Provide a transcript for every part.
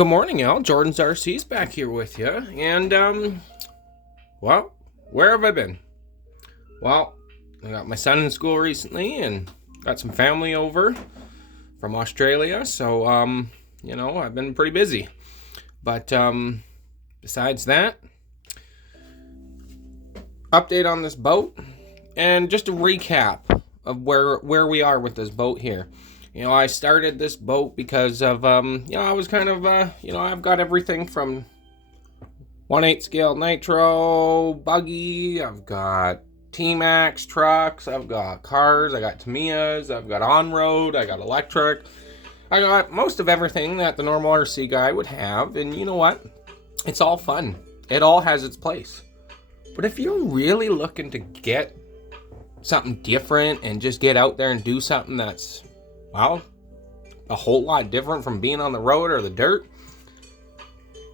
Good morning, Al. Jordan's RC's back here with you. And, well, where have I been? Well, I got my son in school recently and got some family over from Australia. So, I've been pretty busy. But, besides that, update on this boat and just a recap of where we are with this boat here. I started this boat because of, I was kind of, I've got everything from 1/8 scale nitro, buggy, I've got T-Max trucks, I've got cars, I got Tamiyas, I've got on-road, I got electric. I got most of everything that the normal RC guy would have, and you know what? It's all fun. It all has its place. But if you're really looking to get something different and just get out there and do something that's, well, a whole lot different from being on the road or the dirt,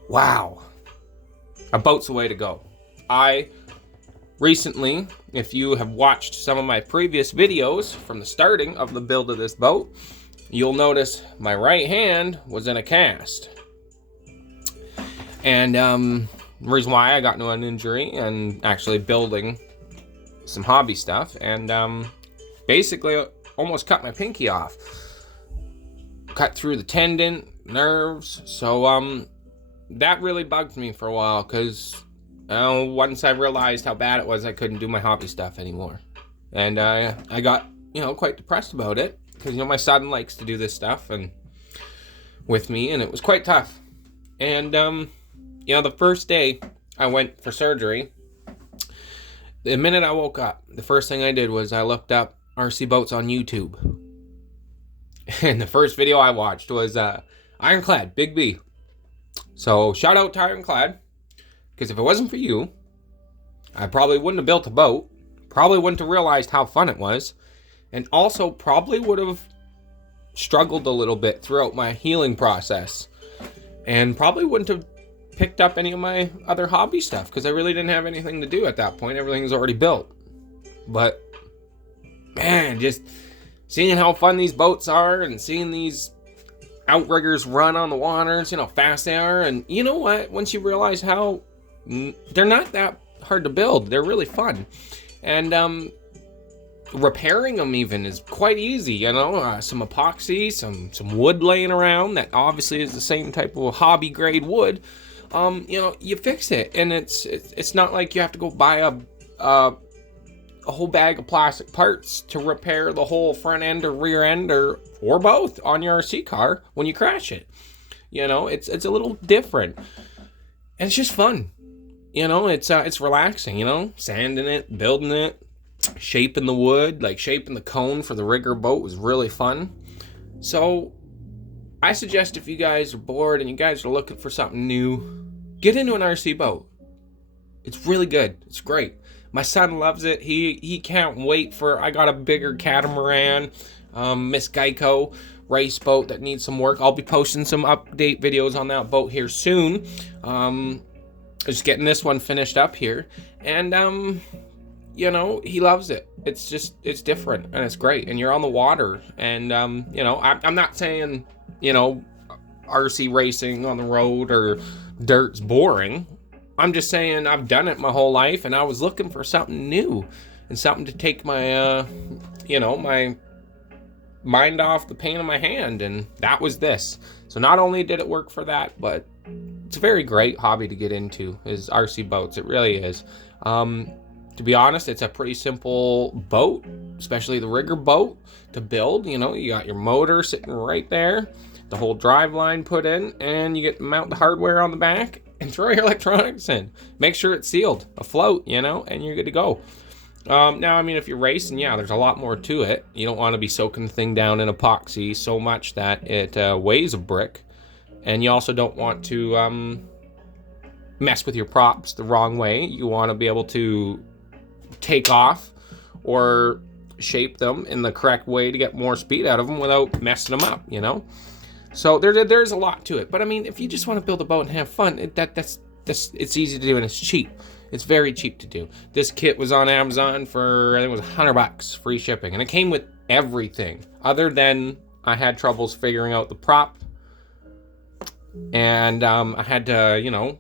wow, a boat's the way to go. I recently, if you have watched some of my previous videos from the starting of the build of this boat, you'll notice my right hand was in a cast. And the reason why I got into an injury and actually building some hobby stuff, and basically almost cut my pinky off. Cut through the tendon, nerves. So that really bugged me for a while, because once I realized how bad it was, I couldn't do my hobby stuff anymore. And I got, quite depressed about it, because, my son likes to do this stuff and with me, and it was quite tough. And, the first day I went for surgery, the minute I woke up, the first thing I did was I looked up RC boats on YouTube. And the first video I watched was Ironclad, Big B. So shout out to Ironclad, because if it wasn't for you, I probably wouldn't have built a boat, probably wouldn't have realized how fun it was, and also probably would have struggled a little bit throughout my healing process, and probably wouldn't have picked up any of my other hobby stuff, because I really didn't have anything to do at that point. Everything's already built. But man, just seeing how fun these boats are and seeing these outriggers run on the water, and seeing how fast they are. And you know what? Once you realize how they're not that hard to build, they're really fun. And repairing them even is quite easy, some epoxy, some wood laying around that obviously is the same type of hobby grade wood. You fix it, and it's not like you have to go buy a whole bag of plastic parts to repair the whole front end or rear end or both on your RC car when you crash it. It's a little different, and it's just fun. It's relaxing. Sanding it, building it, shaping the wood, like shaping the cone for the rigger boat was really fun. So I suggest, if you guys are bored and you guys are looking for something new, get into an RC boat. It's really good. It's great. My son loves it. He can't wait for, I got a bigger catamaran, Miss Geico race boat that needs some work. I'll be posting some update videos on that boat here soon. Just getting this one finished up here. And, he loves it. It's different and it's great. And you're on the water. And, I'm not saying, RC racing on the road or dirt's boring. I'm just saying I've done it my whole life, and I was looking for something new and something to take my, my mind off the pain of my hand, and that was this. So not only did it work for that, but it's a very great hobby to get into, is RC boats. It really is. To be honest, it's a pretty simple boat, especially the rigger boat, to build. You got your motor sitting right there, the whole drive line put in, and you get to mount the hardware on the back and throw your electronics in. Make sure it's sealed, afloat, and you're good to go. Now, if you're racing, there's a lot more to it. You don't want to be soaking the thing down in epoxy so much that it weighs a brick. And you also don't want to mess with your props the wrong way. You want to be able to take off or shape them in the correct way to get more speed out of them without messing them up, So there's a lot to it. But if you just want to build a boat and have fun, it's easy to do, and it's cheap. It's very cheap to do. This kit was on Amazon for, I think it was $100, free shipping, and it came with everything other than I had troubles figuring out the prop And I had to, you know,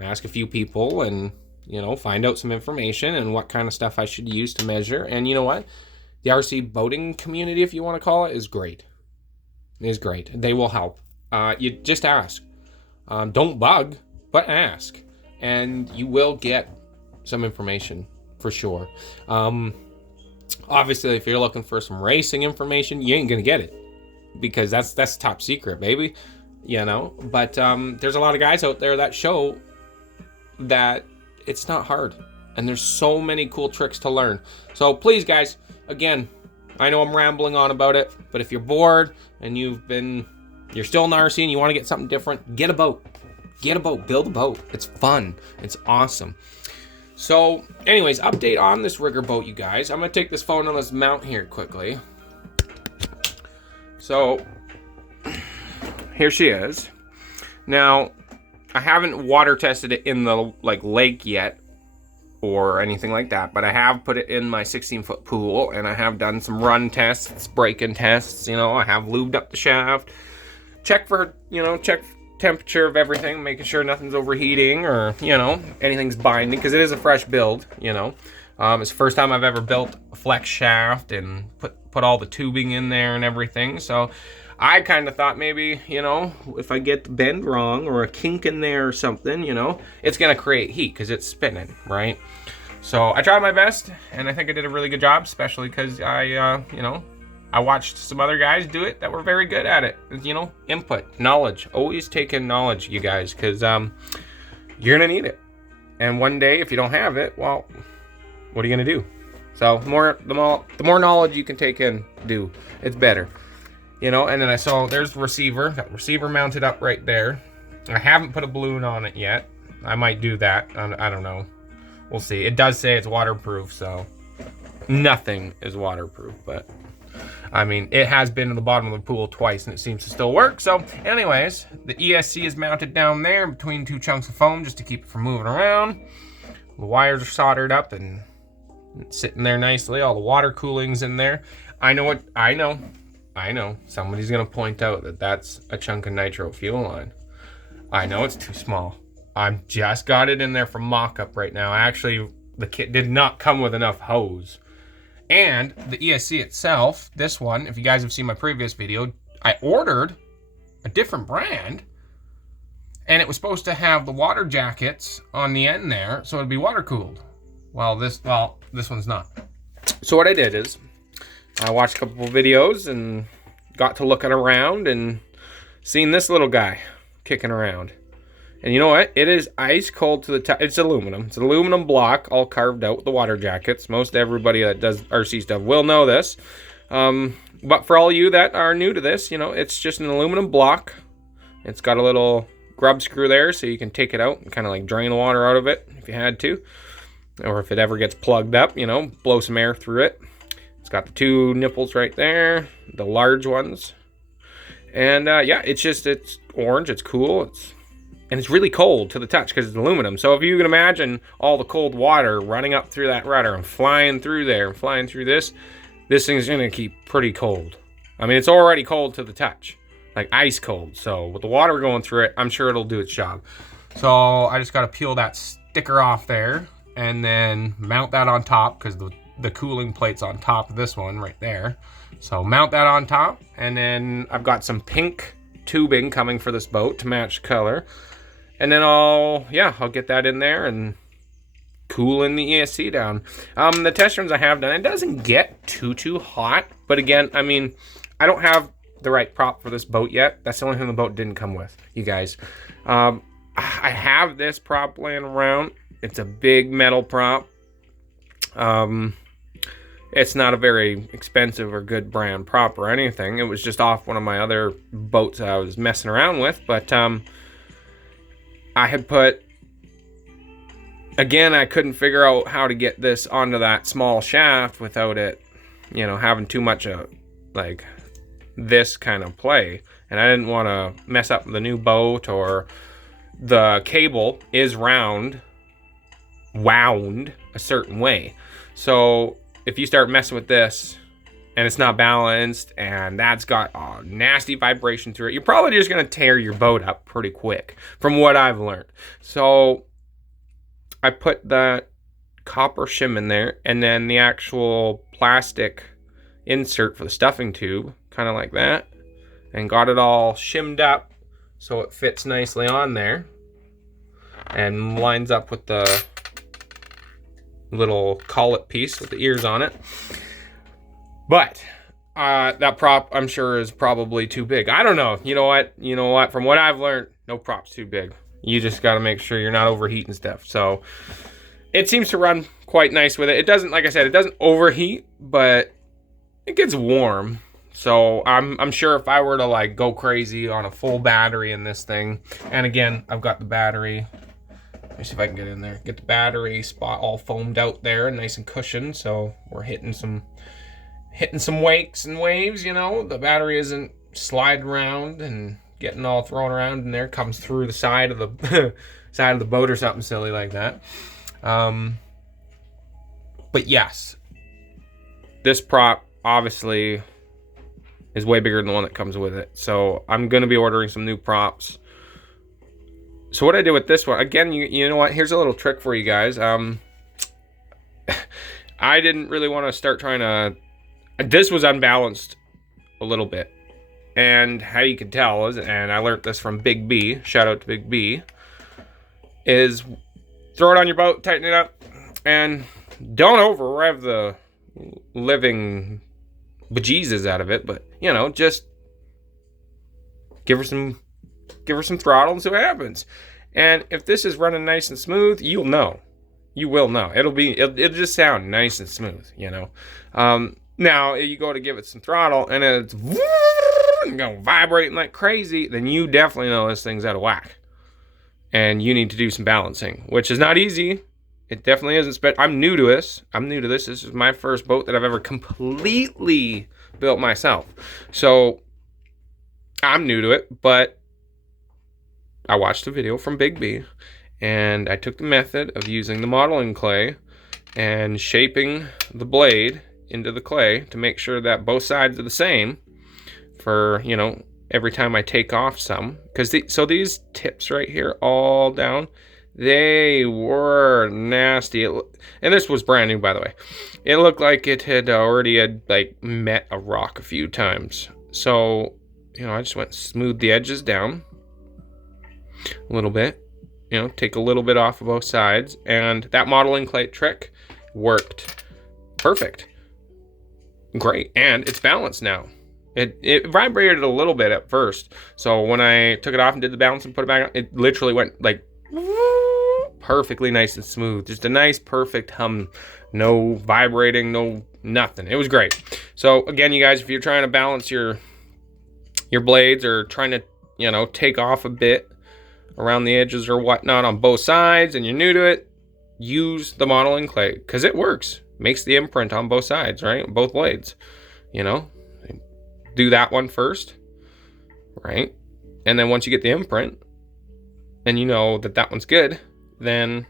ask a few people and, you know, find out some information and what kind of stuff I should use to measure. And you know what? The RC boating community, if you want to call it, is great. It is great. They will help. You just ask. Don't bug, but ask. And you will get some information for sure. Obviously, if you're looking for some racing information, you ain't going to get it. Because that's top secret, baby. You know, but there's a lot of guys out there that show that it's not hard, and there's so many cool tricks to learn. So please, guys, again, I know I'm rambling on about it, but if you're bored and you're still in the RC and you want to get something different, get a boat, build a boat. It's fun, it's awesome. So anyways, update on this rigger boat, you guys. I'm gonna take this phone and let's mount here quickly. So here she is. Now, I haven't water tested it in the lake yet or anything like that, but I have put it in my 16-foot pool, and I have done some run tests, break-in tests. You know, I have lubed up the shaft, check temperature of everything, making sure nothing's overheating or, you know, anything's binding, because it is a fresh build, you know. It's the first time I've ever built a flex shaft and put all the tubing in there and everything, so I kind of thought maybe, you know, if I get the bend wrong or a kink in there or something, you know, it's going to create heat because it's spinning, right? So I tried my best, and I think I did a really good job, especially because I watched some other guys do it that were very good at it. You know, input, knowledge. Always take in knowledge, you guys, because you're going to need it. And one day, if you don't have it, well, what are you going to do? So the more knowledge you can take in, it's better. You know, and then I saw there's receiver. Got receiver mounted up right there. I haven't put a balloon on it yet. I might do that. I don't know. We'll see. It does say it's waterproof, so nothing is waterproof. But, I mean, it has been in the bottom of the pool twice, and it seems to still work. So, anyways, the ESC is mounted down there between two chunks of foam just to keep it from moving around. The wires are soldered up and it's sitting there nicely. All the water cooling's in there. I know somebody's gonna point out that that's a chunk of nitro fuel line. I know it's too small. I've just got it in there for mock-up right now. Actually, the kit did not come with enough hose. And the ESC itself, this one, if you guys have seen my previous video, I ordered a different brand, and it was supposed to have the water jackets on the end there, so it'd be water cooled. Well, this one's not. So what I did is, I watched a couple of videos and got to looking around and seen this little guy kicking around. And you know what? It is ice cold to the touch. It's aluminum. It's an aluminum block, all carved out with the water jackets. Most everybody that does RC stuff will know this. But for all you that are new to this, you know, it's just an aluminum block. It's got a little grub screw there so you can take it out and kind of like drain the water out of it if you had to. Or if it ever gets plugged up, you know, blow some air through it. It's got the two nipples right there, the large ones. And yeah, it's orange, it's cool, and it's really cold to the touch because it's aluminum. So if you can imagine all the cold water running up through that rudder and flying through there and flying through this thing's gonna keep pretty cold. I mean, it's already cold to the touch, like ice cold. So with the water going through it, I'm sure it'll do its job. So I just gotta peel that sticker off there and then mount that on top because the cooling plate's on top of this one right there. So mount that on top, and then I've got some pink tubing coming for this boat to match color. And then I'll get that in there and cooling the ESC down. The test runs I have done, it doesn't get too hot. But again, I mean, I don't have the right prop for this boat yet. That's the only thing the boat didn't come with, you guys. I have this prop laying around. It's a big metal prop. It's not a very expensive or good brand prop or anything. It was just off one of my other boats I was messing around with. But I had put... Again, I couldn't figure out how to get this onto that small shaft without it, you know, having too much of, like, this kind of play. And I didn't want to mess up the new boat, or the cable is wound a certain way. So if you start messing with this and it's not balanced, and that's got a nasty vibration through it, you're probably just going to tear your boat up pretty quick, from what I've learned. So I put that copper shim in there, and then the actual plastic insert for the stuffing tube, kind of like that, and got it all shimmed up so it fits nicely on there and lines up with the little collet piece with the ears on it. But that prop, I'm sure, is probably too big. I don't know. You know what? From what I've learned, no prop's too big. You just got to make sure you're not overheating stuff. So it seems to run quite nice with it. It doesn't, like I said, it doesn't overheat, but it gets warm. So I'm sure if I were to like go crazy on a full battery in this thing, and again, I've got the battery. Let me see if I can get in there. Get the battery spot all foamed out there, nice and cushioned. So we're hitting some wakes and waves. You know, the battery isn't sliding around and getting all thrown around in there. Comes through the side of the side of the boat or something silly like that. But yes, this prop obviously is way bigger than the one that comes with it. So I'm going to be ordering some new props. So what I did with this one, again, you know what? Here's a little trick for you guys. I didn't really want to start trying to... This was unbalanced a little bit. And how you can tell is, and I learned this from Big B, shout out to Big B, is throw it on your boat, tighten it up, and don't over rev the living bejesus out of it, but you know, just give her some throttle and see what happens. And if this is running nice and smooth, you'll know. You will know. It'll just sound nice and smooth, you know. Now you go to give it some throttle and it's vibrating like crazy, then you definitely know this thing's out of whack. And you need to do some balancing, which is not easy. It definitely isn't. I'm new to this. This is my first boat that I've ever completely built myself. So I'm new to it, but I watched a video from Big B, and I took the method of using the modeling clay and shaping the blade into the clay to make sure that both sides are the same for, you know, every time I take off some. Because so these tips right here all down, they were nasty. And this was brand new, by the way. It looked like it had already like met a rock a few times. So, you know, I just went and smoothed the edges down a little bit. You know, take a little bit off of both sides. And that modeling clay trick worked perfect. Great. And it's balanced now. It vibrated a little bit at first. So when I took it off and did the balance and put it back on, it literally went like perfectly nice and smooth. Just a nice, perfect hum. No vibrating, no nothing. It was great. So again, you guys, if you're trying to balance your blades or trying to, you know, take off a bit around the edges or whatnot on both sides and you're new to it, use the modeling clay because it works. Makes the imprint on both sides, right? Both blades, you know. Do that one first, right? And then once you get the imprint and you know that that one's good, then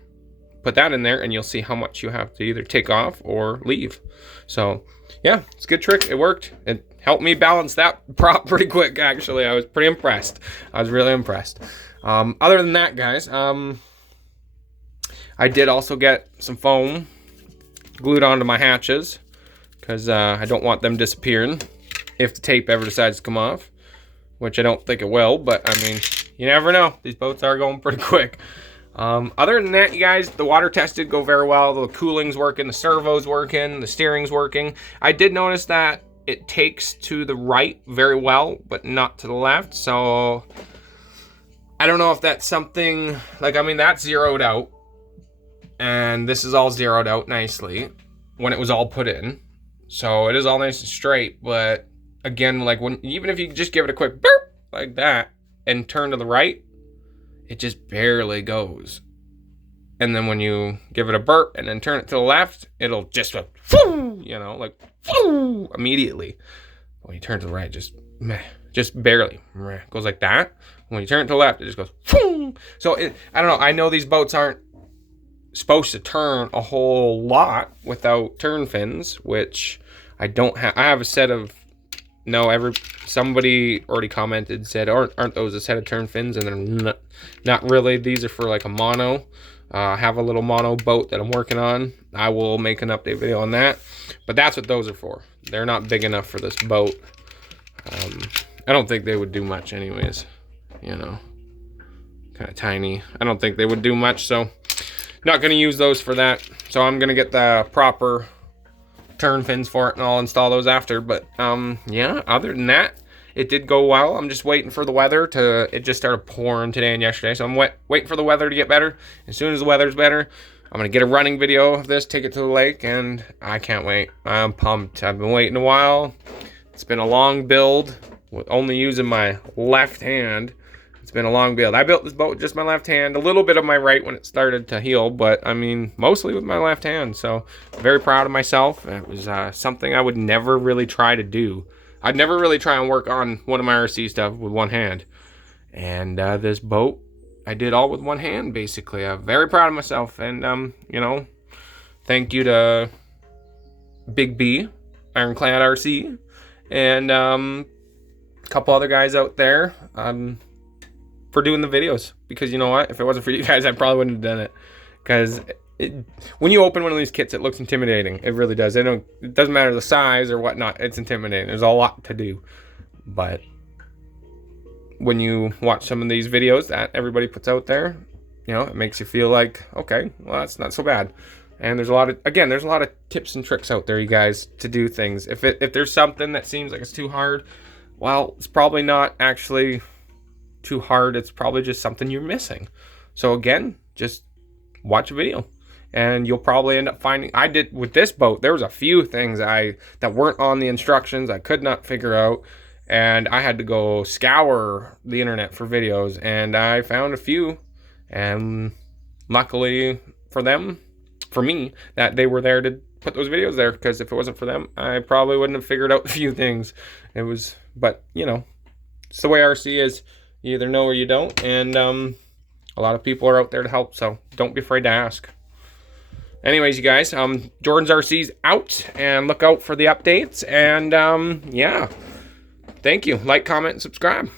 put that in there and you'll see how much you have to either take off or leave. So yeah, it's a good trick. It worked. It helped me balance that prop pretty quick, actually. I was pretty impressed. I was really impressed. Other than that, guys, I did also get some foam glued onto my hatches because I don't want them disappearing if the tape ever decides to come off, which I don't think it will, but I mean, you never know. These boats are going pretty quick. Other than that, you guys, the water test did go very well. The cooling's working, the servo's working, the steering's working. I did notice that it takes to the right very well, but not to the left. So I don't know if that's something, like, I mean, that's zeroed out. And this is all zeroed out nicely when it was all put in. So it is all nice and straight, but again, like even if you just give it a quick burp like that and turn to the right, it just barely goes. And then when you give it a burp and then turn it to the left, it'll just go, you know, like immediately. When you turn to the right, just barely goes like that. When you turn it to the left, it just goes. So I don't know. I know these boats aren't supposed to turn a whole lot without turn fins, which I have a set of, somebody already commented, said, aren't those a set of turn fins? And they're not really. These are for like a mono. I have a little mono boat that I'm working on. I will make an update video on that. But that's what those are for. They're not big enough for this boat. I don't think they would do much anyways. You know, kind of tiny. I don't think they would do much, so not going to use those for that. So I'm going to get the proper turn fins for it, and I'll install those after. But yeah, other than that, it did go well. I'm just waiting for the weather to, it just started pouring today and yesterday, so I'm waiting for the weather to get better. As soon as the weather's better, I'm going to get a running video of this, take it to the lake, and I can't wait. I'm pumped. I've been waiting a while. It's been a long build with only using my left hand. It's been a long build. I built this boat with just my left hand, a little bit of my right when it started to heal, but I mean, mostly with my left hand. So very proud of myself. It was something I would never really try to do. I'd never really try and work on one of my RC stuff with one hand. And this boat, I did all with one hand, basically. I'm very proud of myself. And, you know, thank you to Big B, Ironclad RC, and a couple other guys out there for doing the videos. Because you know what? If it wasn't for you guys, I probably wouldn't have done it. Because when you open one of these kits, it looks intimidating. It really does. It doesn't matter the size or whatnot. It's intimidating. There's a lot to do. But when you watch some of these videos that everybody puts out there, you know, it makes you feel like, okay, well, that's not so bad. And there's a lot of tips and tricks out there, you guys, to do things. If there's something that seems like it's too hard, well, it's probably not actually too hard. It's probably just something you're missing. So again, just watch a video. And you'll probably end up finding, I did with this boat, there was a few things that weren't on the instructions I could not figure out, and I had to go scour the internet for videos, and I found a few, and luckily for me, that they were there to put those videos there, because if it wasn't for them, I probably wouldn't have figured out a few things. But you know, it's the way RC is. You either know or you don't, and a lot of people are out there to help, so don't be afraid to ask. Anyways, you guys, Jordan's RC's out, and look out for the updates, and yeah, thank you. Like, comment, and subscribe.